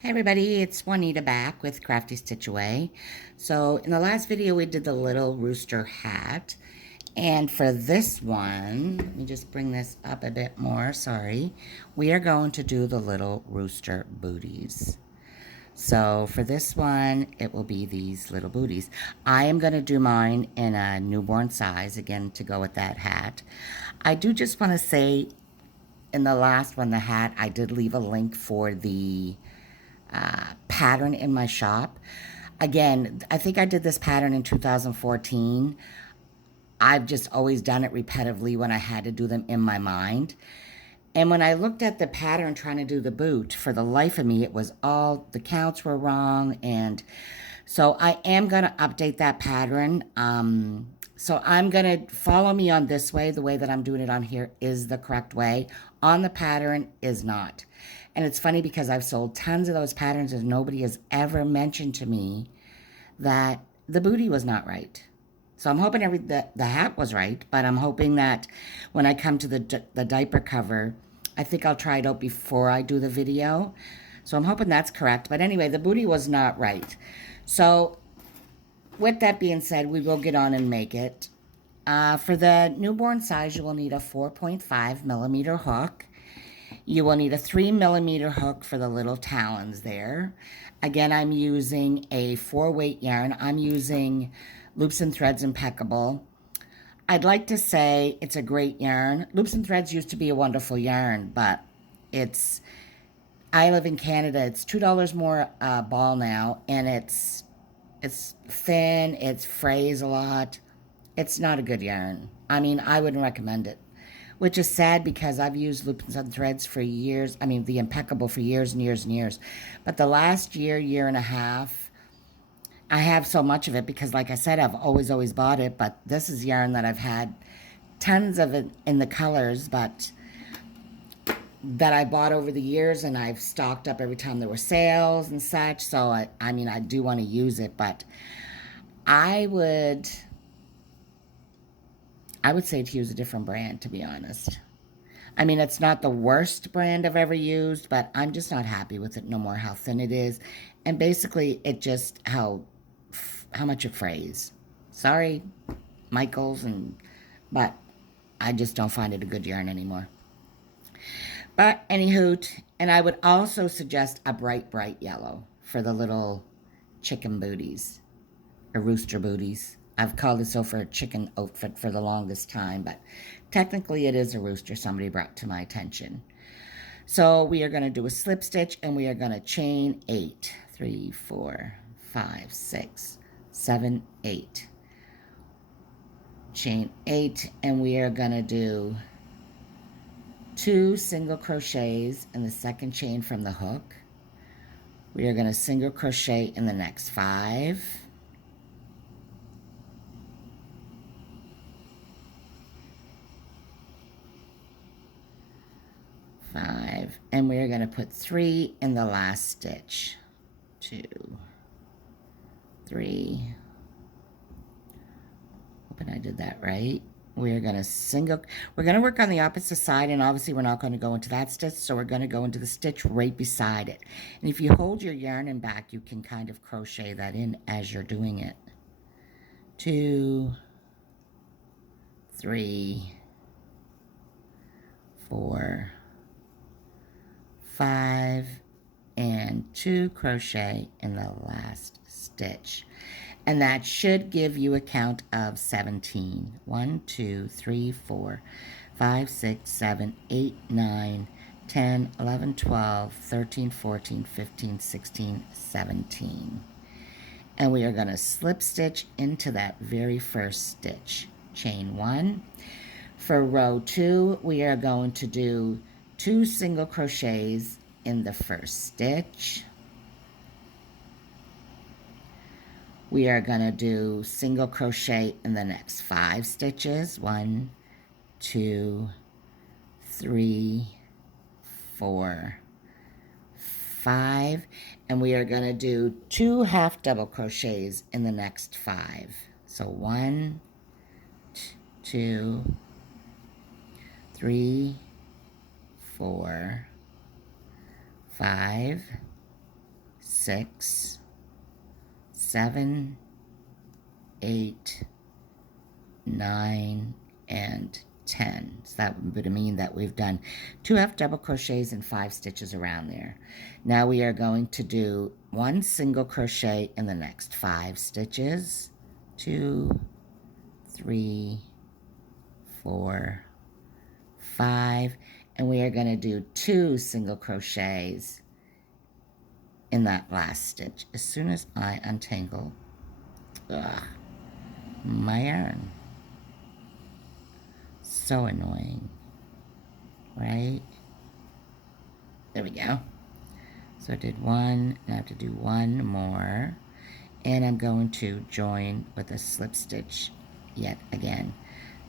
Hey everybody, it's Juanita back with Crafty Stitch Away. So in the last video we did the little rooster hat, and for this one, let me just bring this up a bit more, sorry. We are going to do the little rooster booties. So for this one, it will be these little booties. I am going to do mine in a newborn size, again, to go with that hat. I do just want to say, in the last one, the hat, I did leave a link for the pattern in my shop. Again, I think I did this pattern in 2014. I've just always done it repetitively when I had to do them in my mind. And when I looked at the pattern trying to do the boot, for the life of me, it was all, the counts were wrong. And so I am going to update that pattern. So I'm going to follow me on this way. The way that I'm doing it on here is the correct way. On the pattern is not. And it's funny because I've sold tons of those patterns and nobody has ever mentioned to me that the booty was not right. So I'm hoping the hat was right, but I'm hoping that when I come to the diaper cover, I think I'll try it out before I do the video. So I'm hoping that's correct. But anyway, the booty was not right. So with that being said, we will get on and make it. For the newborn size, you will need a 4.5 millimeter hook. You will need a 3 millimeter hook for the little talons there. Again, I'm using a 4-weight yarn. I'm using Loops and Threads Impeccable. I'd like to say it's a great yarn. Loops and Threads used to be a wonderful yarn, but it's, I live in Canada. It's $2 more a ball now, and it's thin, it's frays a lot. It's not a good yarn. I mean, I wouldn't recommend it, which is sad because I've used Loops and Threads for years. I mean, the Impeccable for years and years and years. But the last year and a half, I have so much of it because, like I said, I've always bought it. But this is yarn that I've had tons of it in the colors, but that I bought over the years, and I've stocked up every time there were sales and such. So, I mean, I do want to use it, but I would say to use a different brand, to be honest. I mean, it's not the worst brand I've ever used, but I'm just not happy with it no more, how thin it is. And basically, it just, how much it frays. Sorry, Michaels, but I just don't find it a good yarn anymore. But anywho, and I would also suggest a bright yellow for the little chicken booties, or rooster booties. I've called it so for a chicken outfit for the longest time, but technically it is a rooster somebody brought to my attention. So we are going to do a slip stitch, and we are going to chain 8. 3, 4, 5, 6, 7, 8. Chain 8, and we are going to do 2 single crochets in the second chain from the hook. We are going to single crochet in the next 5. 5, and we are going to put 3 in the last stitch. 2, 3. Hoping I did that right. We're going to work on the opposite side, and obviously we're not going to go into that stitch, so we're going to go into the stitch right beside it. And if you hold your yarn in back, you can kind of crochet that in as you're doing it. 2, 3, 4, 5, and 2 crochet in the last stitch. And that should give you a count of 17. 1, 2, 3, 4, 5, 6, 7, 8, 9, 10, 11, 12, 13, 14, 15, 16, 17. And we are going to slip stitch into that very first stitch. Chain 1. For row 2, we are going to do 2 single crochets in the first stitch. We are going to do single crochet in the next 5 stitches. 1, 2, 3, 4, 5. And we are going to do 2 half double crochets in the next 5. So 1, 2, 3, 4, 5, 6, 7, 8, 9, and 10. So that would mean that we've done 2 half double crochets and 5 stitches around there. Now we are going to do 1 single crochet in the next 5 stitches. 2, 3, 4, 5, and we are going to do 2 single crochets in that last stitch. As soon as I untangle my yarn. So annoying, right? There we go. So I did 1, and I have to do 1 more, and I'm going to join with a slip stitch yet again.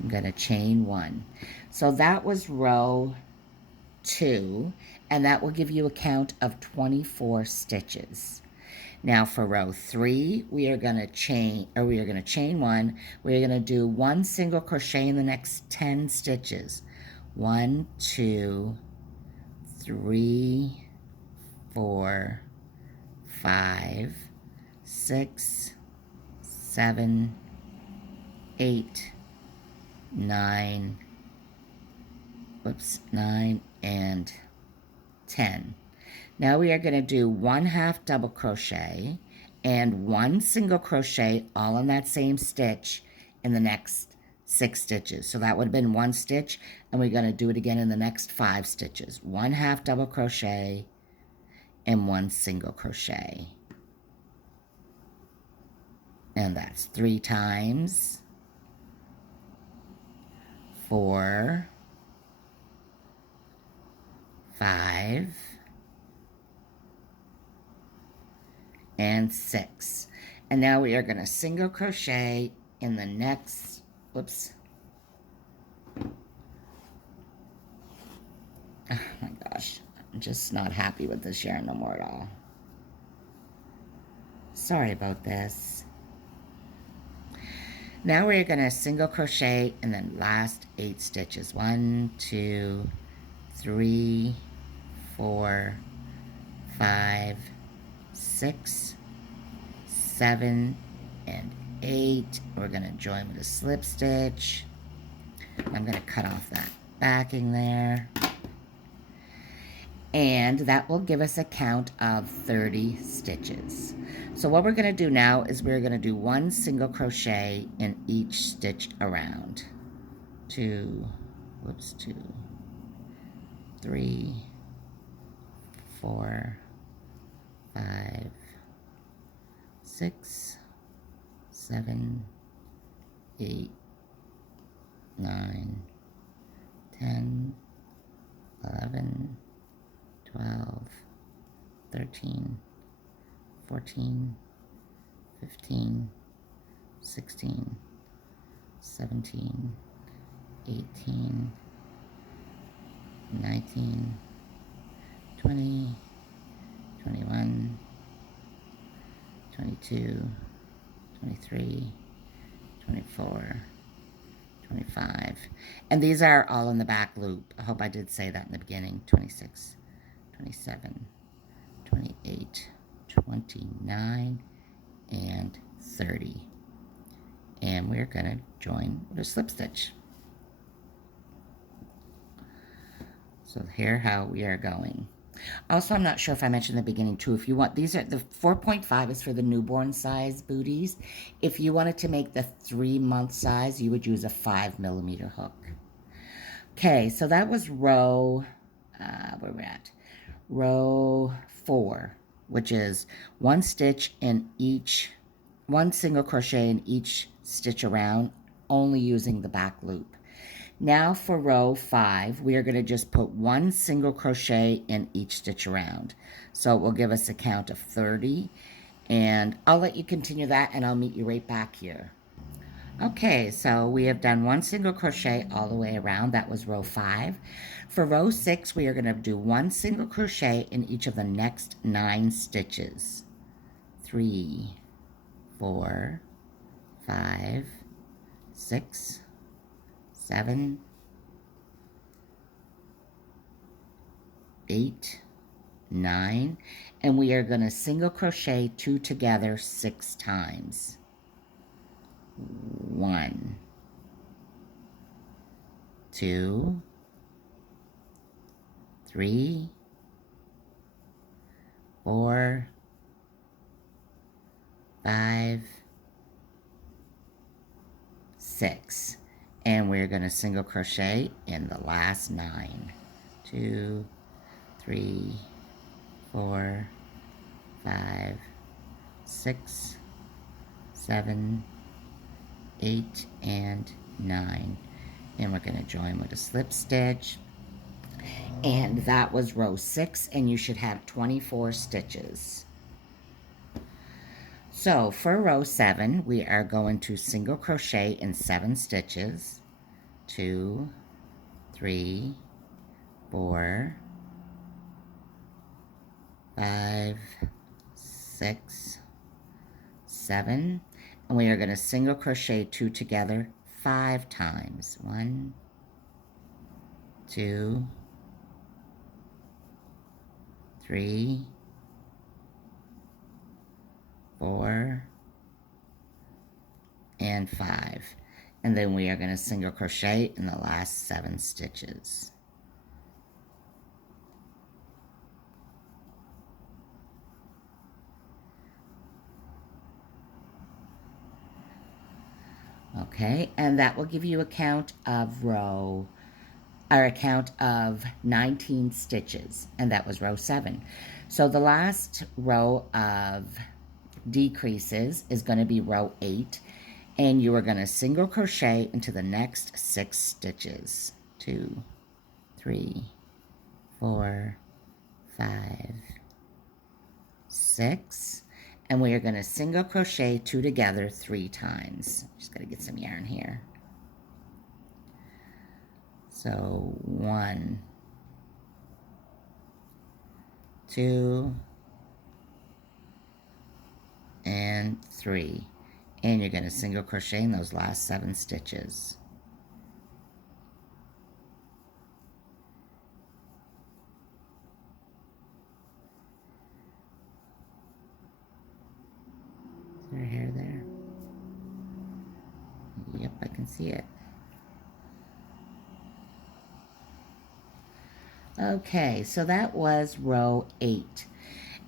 I'm going to chain 1. So that was row 2, and that will give you a count of 24 stitches. Now for row 3, we are going to chain 1. We're going to do 1 single crochet in the next 10 stitches. 1, 2, 3, 4, 5, 6, 7, 8, 9, 9 and 10. Now we are going to do 1 half double crochet and 1 single crochet all in that same stitch in the next 6 stitches. So that would have been 1 stitch, and we're going to do it again in the next 5 stitches. 1 half double crochet and 1 single crochet. And that's 3 times, 4, 5, and 6. And now we are going to single crochet in the next, whoops. Oh my gosh, I'm just not happy with this yarn no more at all. Sorry about this. Now we're going to single crochet in the last 8 stitches. 1, 2, 3, 4, 5, 6, 7, and 8. We're going to join with a slip stitch. I'm going to cut off that backing there. And that will give us a count of 30 stitches. So what we're going to do now is we're going to do 1 single crochet in each stitch around. 2, 3, 4, 5, 6, 7, 8, 9, 10, 11, 12, 13, 14, 15, 16, 17, 18, 19, 20, 21, 22, 23, 24, 25. And these are all in the back loop. I hope I did say that in the beginning. 26, 27, 28, 29, and 30. And we're going to join with a slip stitch. So here how we are going. Also, I'm not sure if I mentioned in the beginning too, if you want, these are the 4.5 is for the newborn size booties. If you wanted to make the 3-month size, you would use a 5mm hook. Okay, so that was row, where we're at, row 4, which is 1 stitch in each, 1 single crochet in each stitch around, only using the back loop. Now for row 5, we are going to just put 1 single crochet in each stitch around. So it will give us a count of 30. And I'll let you continue that, and I'll meet you right back here. Okay, so we have done 1 single crochet all the way around. That was row 5. For row 6, we are going to do 1 single crochet in each of the next 9 stitches. 3, 4, 5, 6, 7, 8, 9, and we are going to single crochet 2 together 6 times. 1, 2, 3, 4, 5, 6, and we're going to single crochet in the last 9. 2, 3, 4, 5, 6, 7, 8, and 9. And we're going to join with a slip stitch. And that was row 6, and you should have 24 stitches. So for row 7, we are going to single crochet in 7 stitches. 2, 3, 4, 5, 6, 7, and we are going to single crochet 2 together 5 times. 1, 2, 3, 4, and 5. And then we are going to single crochet in the last 7 stitches. Okay, and that will give you a count of 19 stitches, and that was row 7. So the last row of decreases is going to be row 8, and you are going to single crochet into the next 6 stitches. 2, 3, 4, 5, 6, and we are going to single crochet 2 together 3 times. Just got to get some yarn here. So 1, 2, and 3, and you're going to single crochet in those last 7 stitches. Is there hair there? Yep, I can see it. Okay, so that was row 8,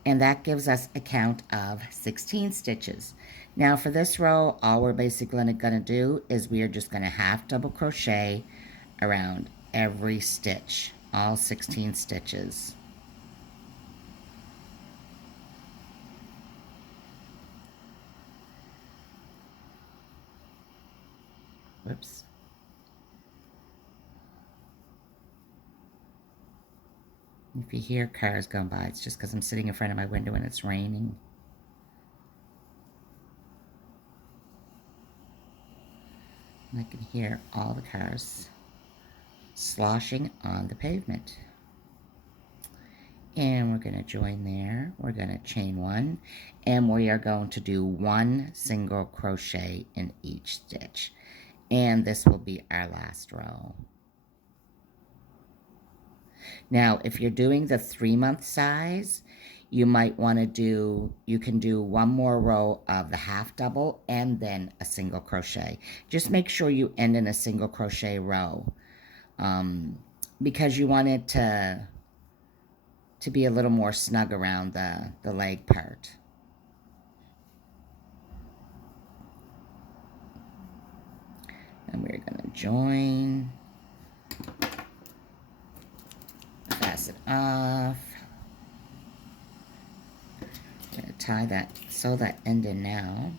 and that gives us a count of 16 stitches. Now for this row, all we're basically going to do is we are just going to half double crochet around every stitch, all 16 stitches. Whoops. If you hear cars going by, it's just because I'm sitting in front of my window and it's raining. And I can hear all the cars sloshing on the pavement. And we're going to join there. We're going to chain 1, and we are going to do 1 single crochet in each stitch. And this will be our last row. Now, if you're doing the 3-month size, you might want to do, you can do 1 more row of the half double and then a single crochet. Just make sure you end in a single crochet row, because you want it to be a little more snug around the leg part. And we're going to join, pass it off. I'm going to tie that, sew that end in now.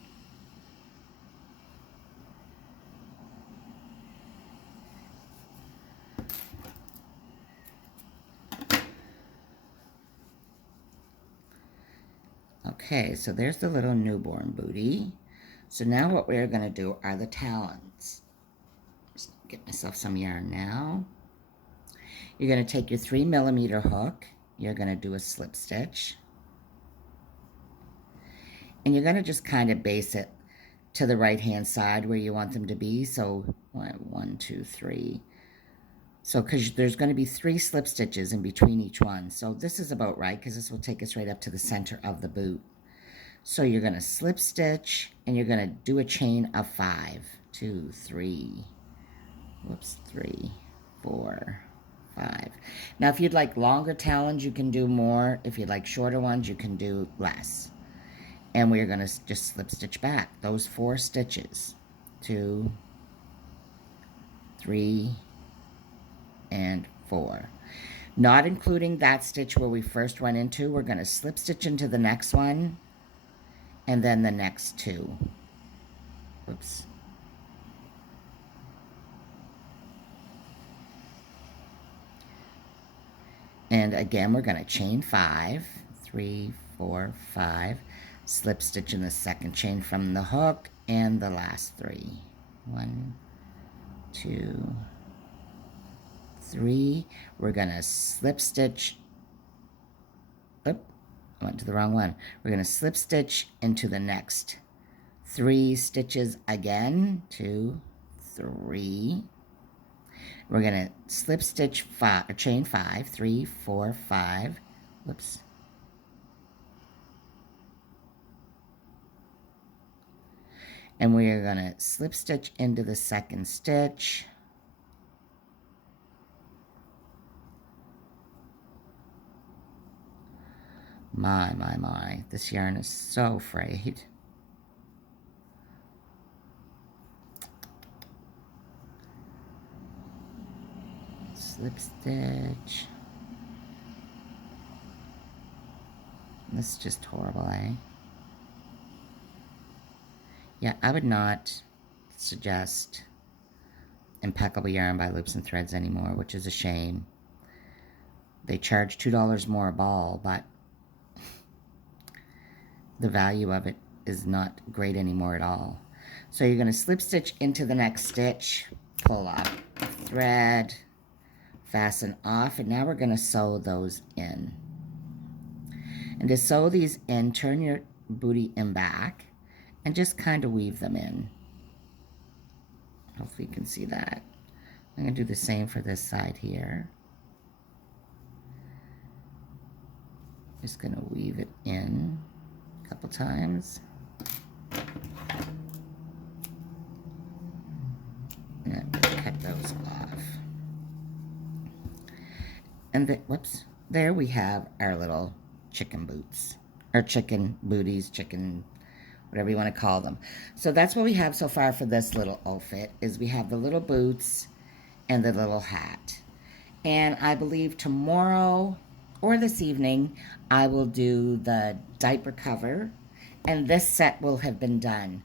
Okay, so there's the little newborn booty. So now what we're going to do are the talons. Just get myself some yarn now. You're going to take your 3mm hook. You're going to do a slip stitch. And you're going to just kind of base it to the right-hand side where you want them to be. So 1, 2, 3. So, because there's going to be 3 slip stitches in between each one. So this is about right, because this will take us right up to the center of the boot. So you're going to slip stitch, and you're going to do a chain of 5. 2, 3, whoops, 3, 4, 5. Now, if you'd like longer talons, you can do more. If you'd like shorter ones, you can do less. And we're going to just slip stitch back those 4 stitches. 2, 3, and 4. Not including that stitch where we first went into. We're going to slip stitch into the next one, and then the next 2. Oops. And again, we're going to chain 5, 3, 4, 5, slip stitch in the second chain from the hook, and the last 3. 1, 2, 3. We're going to slip stitch. Oop, I went to the wrong one. We're going to slip stitch into the next 3 stitches again. 2, 3. We're going to slip stitch 5, or chain 5, 3, 4, 5. Whoops. And we are going to slip stitch into the second stitch. My. This yarn is so frayed. Slip stitch. This is just horrible, eh? Yeah, I would not suggest Impeccable Yarn by Loops and Threads anymore, which is a shame. They charge $2 more a ball, but the value of it is not great anymore at all. So you're going to slip stitch into the next stitch, pull up thread, fasten off, and now we're going to sew those in. And to sew these in, turn your booty in back and just kind of weave them in. Hopefully you can see that. I'm going to do the same for this side here. Just going to weave it in a couple times. And cut those off. And then, whoops, there we have our little chicken boots. Or chicken booties, chicken, whatever you want to call them. So that's what we have so far for this little outfit, is we have the little boots and the little hat. And I believe tomorrow or this evening, I will do the diaper cover, and this set will have been done.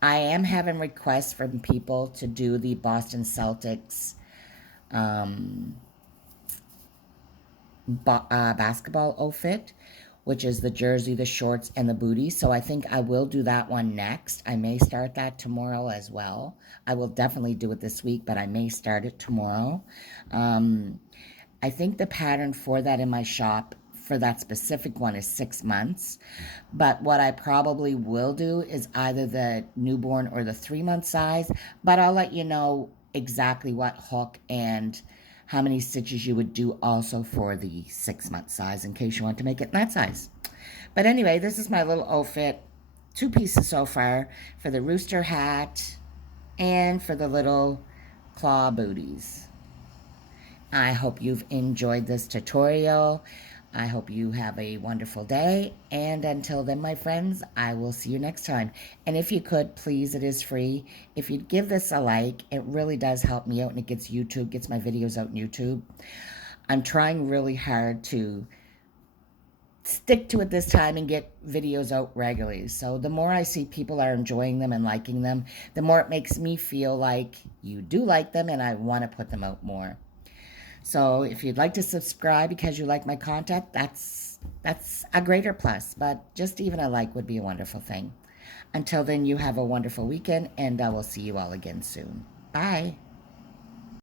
I am having requests from people to do the Boston Celtics basketball outfit, which is the jersey, the shorts, and the booty. So I think I will do that one next. I may start that tomorrow as well. I will definitely do it this week, but I may start it tomorrow. I think the pattern for that in my shop for that specific one is 6 months. But what I probably will do is either the newborn or the 3-month size. But I'll let you know exactly what hook and how many stitches you would do also for the 6-month size in case you want to make it that size. But anyway, this is my little outfit. 2 pieces so far for the Rooster hat and for the little claw booties. I hope you've enjoyed this tutorial. I hope you have a wonderful day. And until then, my friends, I will see you next time. And if you could, please, it is free. If you'd give this a like, it really does help me out, and it gets my videos out on YouTube. I'm trying really hard to stick to it this time and get videos out regularly. So the more I see people are enjoying them and liking them, the more it makes me feel like you do like them and I want to put them out more. So if you'd like to subscribe because you like my content, that's a greater plus. But just even a like would be a wonderful thing. Until then, you have a wonderful weekend, and I will see you all again soon. Bye.